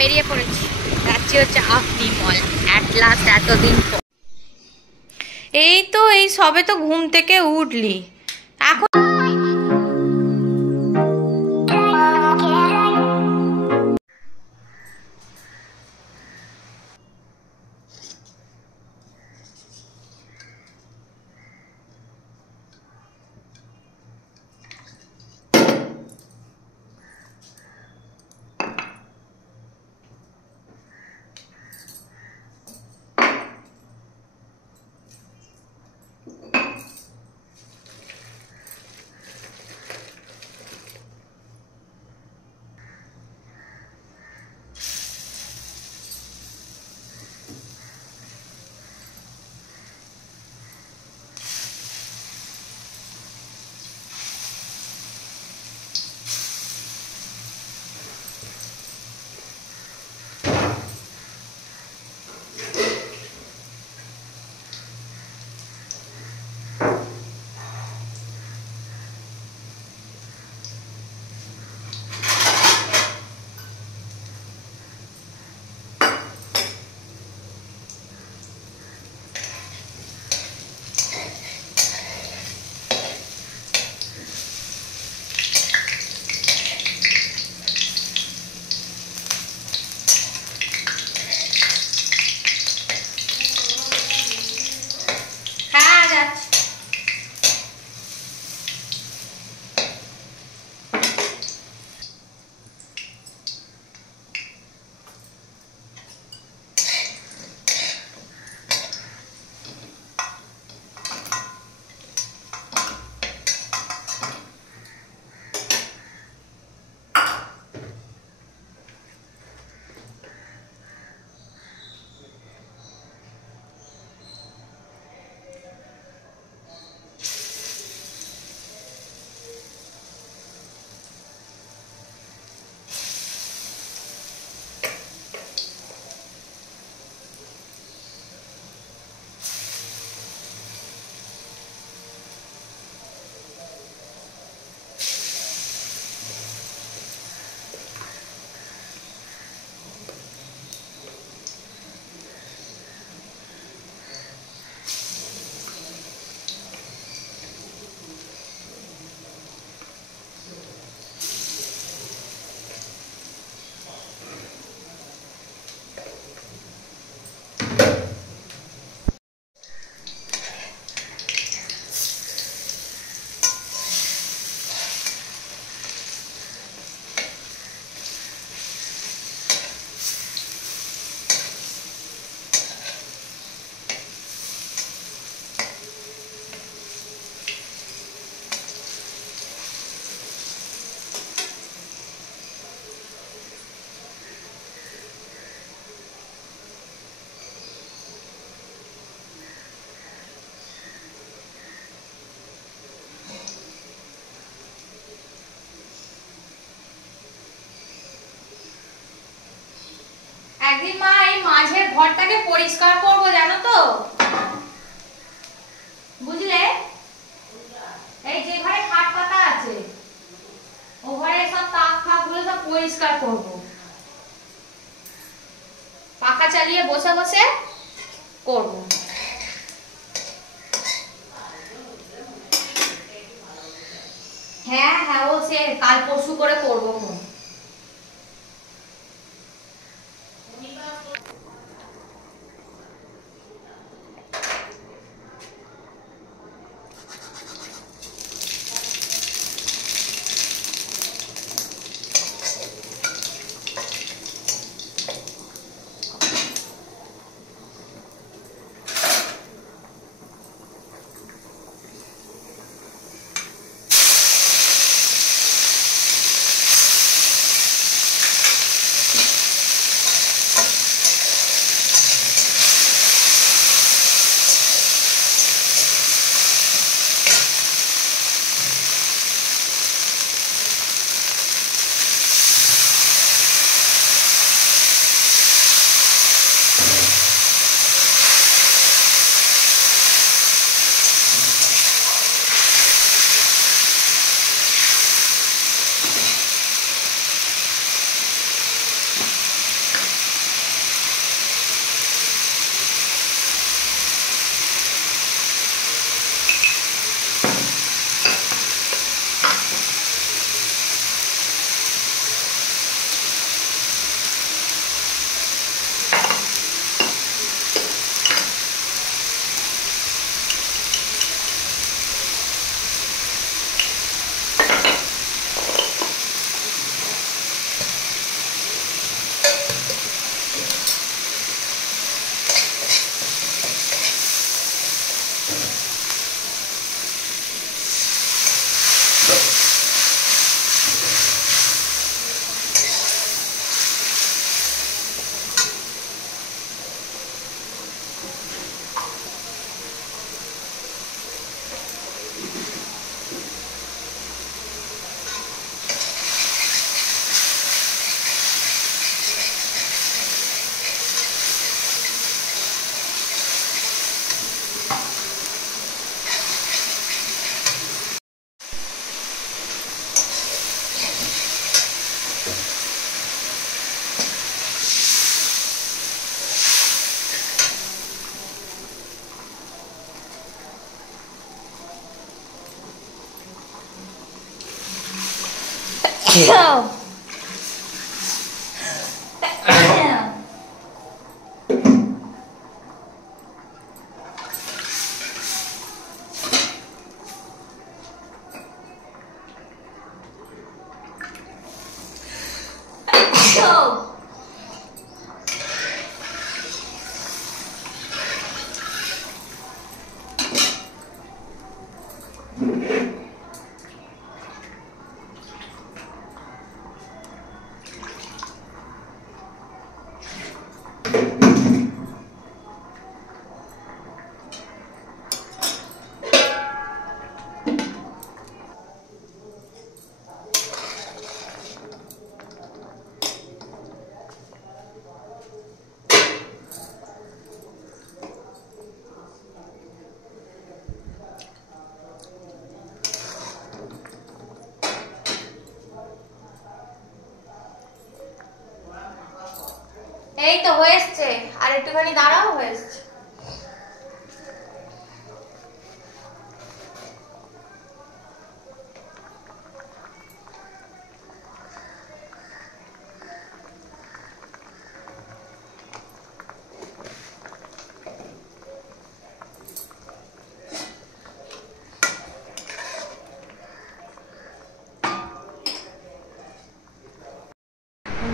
বেরিয়ে পড়েছি, যাচ্ছি হচ্ছে আপনি মল। অ্যাট লাস্ট এতদিন পর। এই তো এই সবে তো ঘুম থেকে উঠলি এখন। একদিন মা এই মাঝের ঘরটাকে পরিষ্কার করবো, জানো তো, বুঝলে? এই যে ঘরে খাট পাতা আছে ও ঘরে সব তাক ফাক গুলো সব পরিষ্কার করবো, পাখা চালিয়ে বসে বসে করবো। হ্যাঁ হ্যাঁ, ও সে কাল পরশু করে করবো। এই তো হয়েছে, আর একটুখানি দাঁড়াও, হয়েছে।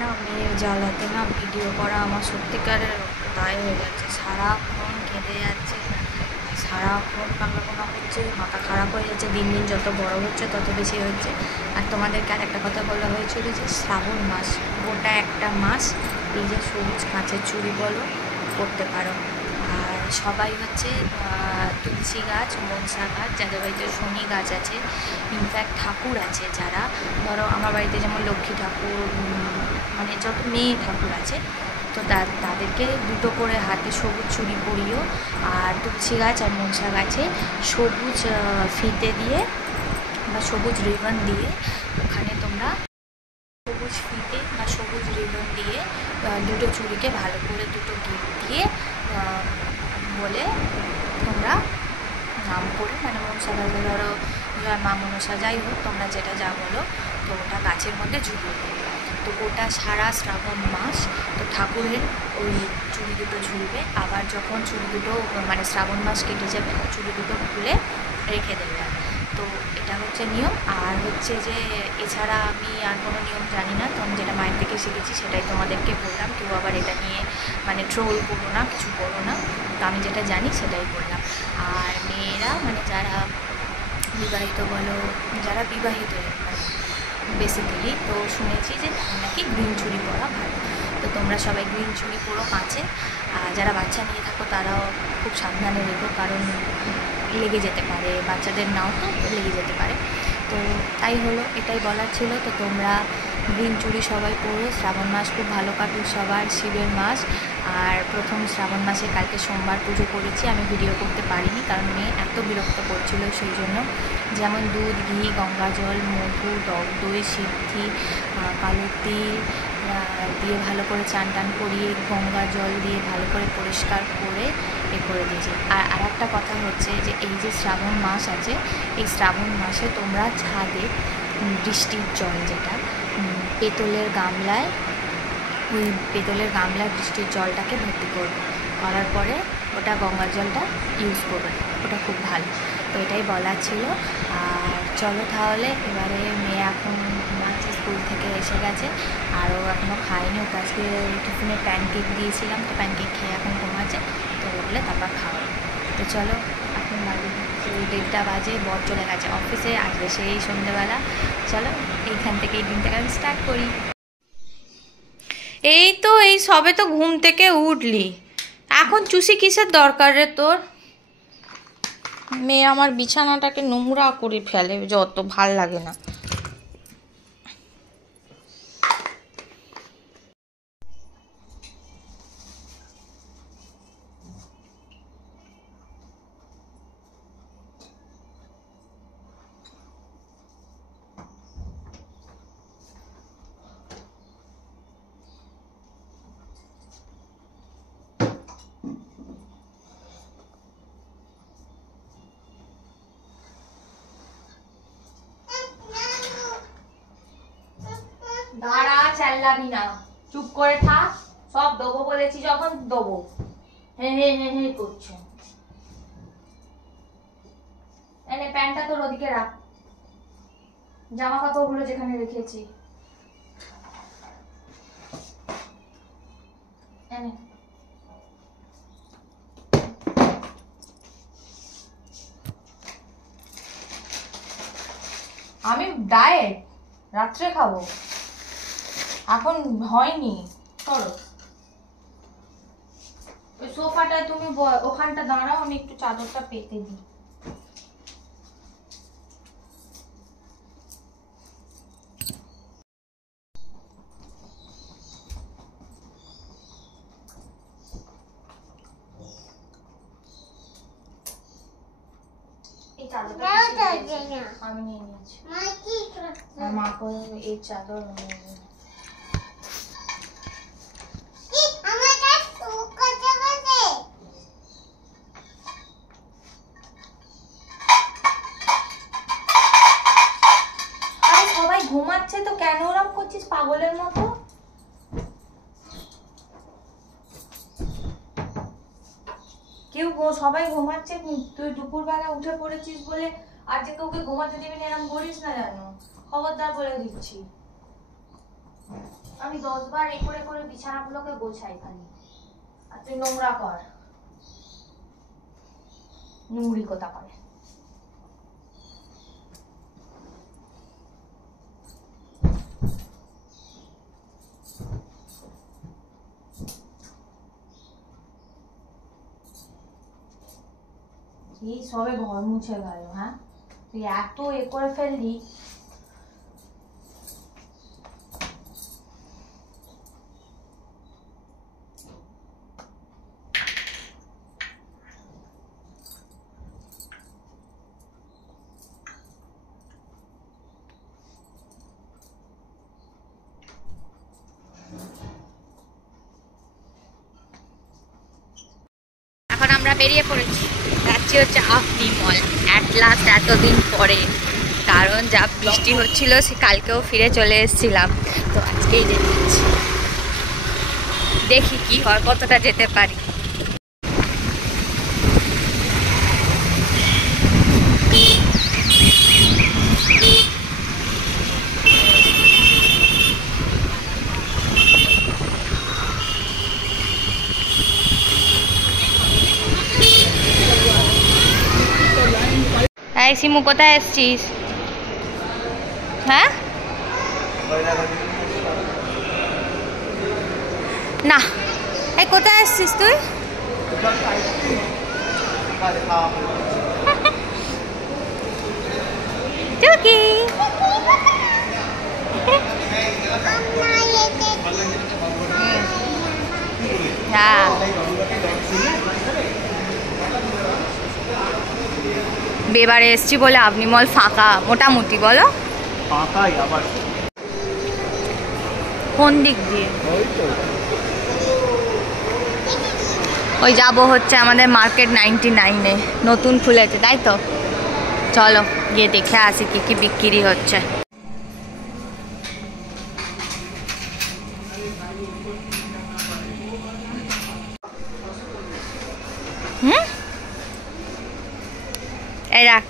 না, মেয়ের জ্বালাতে না ভিডিও করা আমার সত্যিকারের দায় হয়ে যাচ্ছে। সারাক্ষণ কেঁদে যাচ্ছে, সারাক্ষণ পাগলাপোনা করছে, মাথা খারাপ হয়ে যাচ্ছে। দিন দিন যত বড় হচ্ছে তত বেশি হচ্ছে। আর তোমাদেরকে আর একটা কথা বলা হয়েছিল যে শ্রাবণ মাস, গোটা একটা মাস এই যে সবুজ কাঁচের চুড়ি বলো করতে পারো। আর সবাই হচ্ছে তুলসী গাছ, মনসা গাছ, যাদের বাড়িতে শনি গাছ আছে, ইনফ্যাক্ট ঠাকুর আছে, যারা ধরো আমার বাড়িতে যেমন লক্ষ্মী ঠাকুর, মানে যত মেয়ে ঠাকুর আছে, তো তাদেরকে দুটো করে হাতে সবুজ চুড়ি পরিও। আর তুলসী গাছ আর মনসা গাছে সবুজ ফিতে দিয়ে বা সবুজ রিবন দিয়ে, ওখানে তোমরা সবুজ ফিতে বা সবুজ রিবন দিয়ে দুটো চুড়িকে ভালো করে দুটো গিট দিয়ে বলে তোমরা নাম করে, মানে মনসা গাছে ধরো জয় মা মনসা, যাই হোক তোমরা যেটা যা বলো, তো ওটা গাছের মধ্যে ঝুলিয়ে দেবে। তো ওটা সারা শ্রাবণ মাস তো ঠাকুরের ওই চুড়ি দুটো ঝুলবে। আবার যখন চুড়ি দুটো মানে শ্রাবণ মাস কেটে যাবে, চুড়ি দুটো খুলে রেখে দেবে। তো এটা হচ্ছে নিয়ম। আর হচ্ছে যে এছাড়া আমি আর কোনো নিয়ম জানি না, তো আমি যেটা মায়ের থেকে শিখেছি সেটাই তোমাদেরকে বললাম। কেউ আবার এটা নিয়ে মানে ট্রোল করো না, কিছু করো না, তো আমি যেটা জানি সেটাই বললাম। আর মেয়েরা মানে যারা বিবাহিত বলো, যারা বিবাহিত বেসিক্যালি, তো শুনেছি যে নাকি গ্রিন চুড়ি পরা ভালো। তো তোমরা সবাই গ্রিন চুড়ি পরো কাঁচে। আর যারা বাচ্চা নিয়ে থাকো তারাও খুব সাবধানে রেখো, কারণ লেগে যেতে পারে, বাচ্চাদের নাও তো লেগে যেতে পারে। তো তাই হলো, এটাই বলার ছিল। তো তোমরা গ্রিন চুড়ি সবাই পরো। শ্রাবণ মাস খুব ভালো কাটুক সবার, শিবের মাস। আর প্রথম শ্রাবণ মাসে কালকে সোমবার পুজো করেছি, আমি ভিডিও করতে পারিনি কারণ মেয়ে এত বিরক্ত করছিল, সেই জন্য। যেমন দুধ, ঘি, গঙ্গা জল, মধু, টক দই, সিদ্ধি, কালো তিল দিয়ে ভালো করে চান টান করিয়ে গঙ্গা জল দিয়ে ভালো করে পরিষ্কার করে করে দিয়েছি। আর একটা কথা হচ্ছে যে এই যে শ্রাবণ মাস আছে, এই শ্রাবণ মাসে তোমরা ছাদে বৃষ্টির জল, যেটা পেতলের গামলায়, ওই পেতলের গামলায় বৃষ্টির জলটাকে ভর্তি করবে, করার পরে ওটা গঙ্গা জলটা ইউজ করবে, ওটা খুব ভালো। তো এটাই বলার ছিল। আর চলো তাহলে, এবারে মেয়ে এখন ঘুমাচ্ছে, স্কুল থেকে এসে গেছে, আরও এখনও খায়নি। ওকে আজকে টিফিনে প্যানকেক দিয়েছিলাম, তো প্যানকেক খেয়ে এখন ঘুমাচ্ছে, তো বললে তারপর খাওয়াবো। তো চলো, এখন বাজে 1:30 বাজে, বর চলে গেছে অফিসে, আসবে সেই সন্ধ্যেবেলা। চলো এইখান থেকে এই দিনটাকে আমি স্টার্ট করি। এই তো এই সবে তো ঘুম থেকে উঠলি, এখন চুষি কিসের দরকার রে তোর? মেয়ে আমার বিছানাটাকে নোংরা করে ফেলে, যত ভাল লাগে না। দাঁড়া, চাল্লাবি না, চুপ করে থাক। সব দেবো বলেছি যখন দেবো। হে হে হে হে করছো। এনে প্যান্টটা তোর ওদিকে রাখ, জামা কাপড়গুলো যেখানে রেখেছি এনে। আমি ডায়েট রাত্রে খাবো, এখন হয়নি। চলো ওই সোফাটায় তুমি ওখানটা দাঁড়াও, আমি একটু চাদরটা পেতে দিই। এই চাদরটা আমি নিয়ে নিয়েছি, আর মা করে এই চাদর সবাই ঘুমাচ্ছে তো কেন ওরম করছিস পাগলের মতো? কেউ সবাই ঘুমাচ্ছে, তুই দুপুরবেলা উঠে পড়েছিস বলে আর যে কাউকে ঘুমাতে দিবি না এরম করিস না, জানো? খবরদার বলে দিচ্ছি। আমি 10 বার এই করে করে বিছানাগুলোকে গোছাই খালি, আর তুই নোংরা কর, নোংরি কথা করে। এই সবে ঘর মুছে গেল, হ্যাঁ তুই এত করে ফেললি। এখন আমরা বেরিয়ে পড়েছি, যাচ্ছি হচ্ছে আপনি মল অ্যাট লাস্ট এতদিন পরে। কারণ যা বৃষ্টি হচ্ছিল সে কালকেও ফিরে চলে এসেছিলাম, তো আজকেই যেতে হচ্ছে। দেখি কি হয়, কতটা যেতে পারি। এই সিমু, কোথায় এসছিস? হ্যাঁ না, এই কোথায় এসছিস তুই? টুকি হ্যাঁ, এবারে এসছি বলে আপনি মল ফাঁকা মোটামুটি। বলো ফাঁকাই আবার কোন দিক দিয়ে? ওই যাবো হচ্ছে আমাদের মার্কেট 99-এ নতুন খুলেছে, তাই তো চলো গিয়ে দেখে আসি কি কি বিক্রি হচ্ছে। এই রাখ,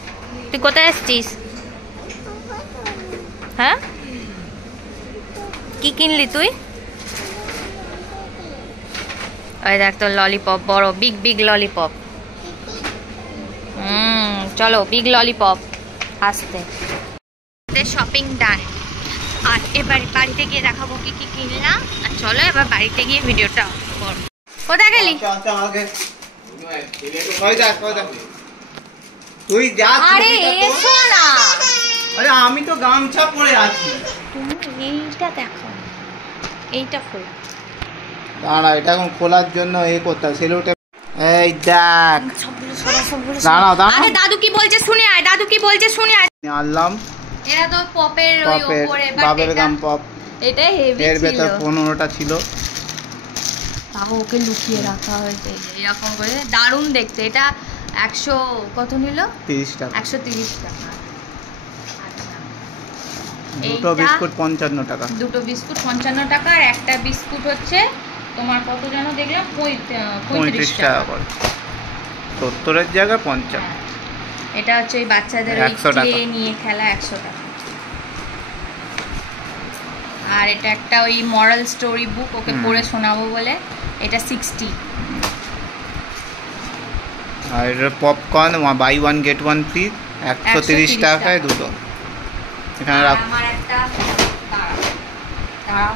তুই কোথায় এসছিস? হ্যাঁ কি কিনলি তুই? ওই দেখ তোর ললিপপ, বড় বিগ বিগ ললিপপ। চলো বিগ ললিপপ আসতে। শপিং ডান, আর এবার বাড়িতে গিয়ে দেখাবো কি কি কিনলাম। আর চলো এবার বাড়িতে গিয়ে ভিডিওটা করবো। কোথায় গেলি? তুই যা। আরে এসো না। আরে আমি তো গামছা পরে আছি। তুমি এইটা দেখো, এইটা খোল। দাঁড়া, এটা এখন খোলার জন্য এই করতে সেলুটে। এই দেখ, দাঁড়াও দাঁড়াও, আরে দাদু কি বলছে শুনে আয়, দাদু কি বলছে শুনে আয়। আনলাম, এরা তো পপের ওই উপরে, বাবেল গাম পপ। এটা হেভি ছিল, এর ভেতর 15টা ছিল, তাও ওকে লুকিয়ে রাখা হয়েছে এরকম করে। দারুণ দেখতে। এটা 100 কত নিল? 30 টাকা। 130 টাকা। দুটো এইটা বিস্কুট 55 টাকা। দুটো বিস্কুট 55 টাকা, আর একটা বিস্কুট হচ্ছে তোমার কত যেন দেখলাম 35 টাকা টাকা করে, 70-এর জায়গায় 50। হ্যাঁ, এটা হচ্ছে ওই বাচ্চাদের ওই 100 টাকা। ক্লে নিয়ে খেলা 100 টাকা। আর এটা একটা ওই মরাল স্টোরি বুক, ওকে পড়ে শোনাবো বলে, এটা 60। আর popcorn buy one get one free 130 টাকায় দুটো। এখানে আর আমার একটা দাঁড়াও,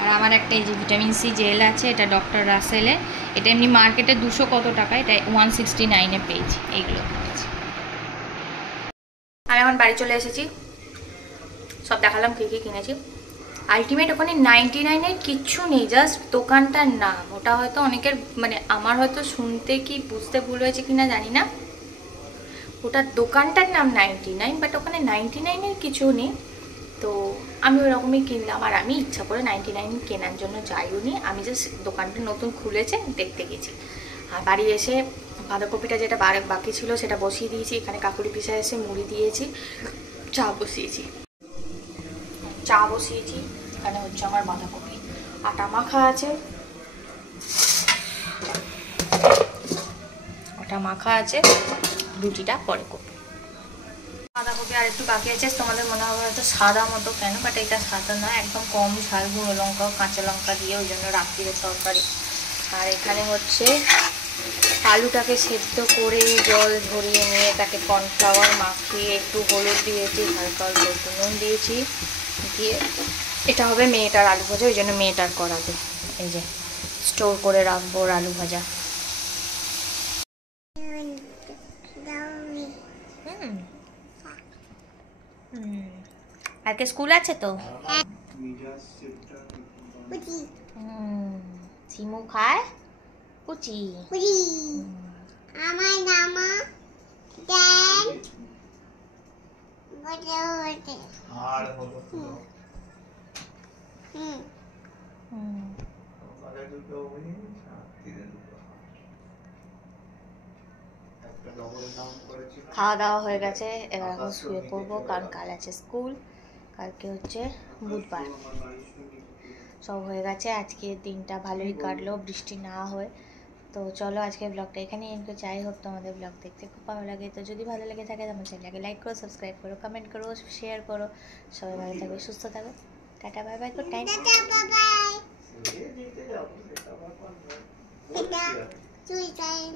আর আমার একটা এই যে ভিটামিন সি জেল আছে, এটা ডক্টর রাসেলে, এটা এমনি মার্কেটে 200 কত টাকা, এটা 169-এ পেয়েছি। এইগুলো পেয়েছি। আমি এখন বাড়ি চলে এসেছি, সব দেখালাম কী কী কিনেছি। আলটিমেট ওখানে 99-এর কিচ্ছু নেই, জাস্ট দোকানটার নাম। ওটা হয়তো অনেকের মানে আমার হয়তো শুনতে কি বুঝতে ভুল হয়েছে কিনা জানি না, ওটার দোকানটার নাম 99, বাট ওখানে 99-এর কিছু নেই। তো আমি ওরকমই কিনলাম, আর আমি ইচ্ছা করে 99 কেনার জন্য যাইও নি, আমি জাস্ট দোকানটা নতুন খুলেছে দেখতে গেছি। আর বাড়ি এসে বাঁধাকপিটা যেটা বাকি ছিল সেটা বসিয়ে দিয়েছি। এখানে কাকুরি পিসা এসে মুড়ি দিয়েছি, চা বসিয়েছি। এখানে হচ্ছে আমার বাঁধাকপি, আটা মাখা আছে, রুটিটা পরে করবো। বাঁধাকপি আর একটু বাকি আছে। তোমাদের মনে হবে হয়তো সাদা মতো কেন, বাট এটা সাদা না, একদম কম ঝাল, গুঁড়ো লঙ্কা কাঁচা লঙ্কা দিয়ে, ওই জন্য রাত্রিরের তরকারি। আর এখানে হচ্ছে আলুটাকে সেদ্ধ করে জল ঝরিয়ে নিয়ে তাকে কর্নফ্লাওয়ার মাখিয়ে একটু হলুদ দিয়েছি, হালকা অল্প একটু নুন দিয়েছি, দিয়ে এটা হবে মেয়েটার আলু ভাজা, ওই জন্য মেয়েটার করাবে। এই যে স্টোর করে রাখবো ওর আলু ভাজা। আজকে স্কুল আছে তো। সিমু খায় কুচি। আমার নাম দেন বড় হতে। আর হলো আগে দুটো ওই তিনে দুটো একটা ডবল ডাউন করেছি। খাওয়া দাওয়া হয়ে গেছে, এবার এখন শুয়ে পড়বো, কারণ কাল আছে স্কুল, কালকে হচ্ছে বুধবার। সব হয়ে গেছে, আজকের দিনটা ভালোই কাটলো বৃষ্টি না হয়ে। তো চলো আজকে ব্লগটা এখানে এন্ড করছি। আই হোপ তোমাদের ব্লগ দেখতে খুব ভালো লাগে। তো যদি ভালো লেগে থাকে আমার চ্যানেলটাকে লাইক করো, সাবস্ক্রাইব করো, কমেন্ট করো, শেয়ার করো। সবাই ভালো থাকবে, সুস্থ থাকবে। Tata, bye bye, good night. Bye bye. এটা তুই টাইম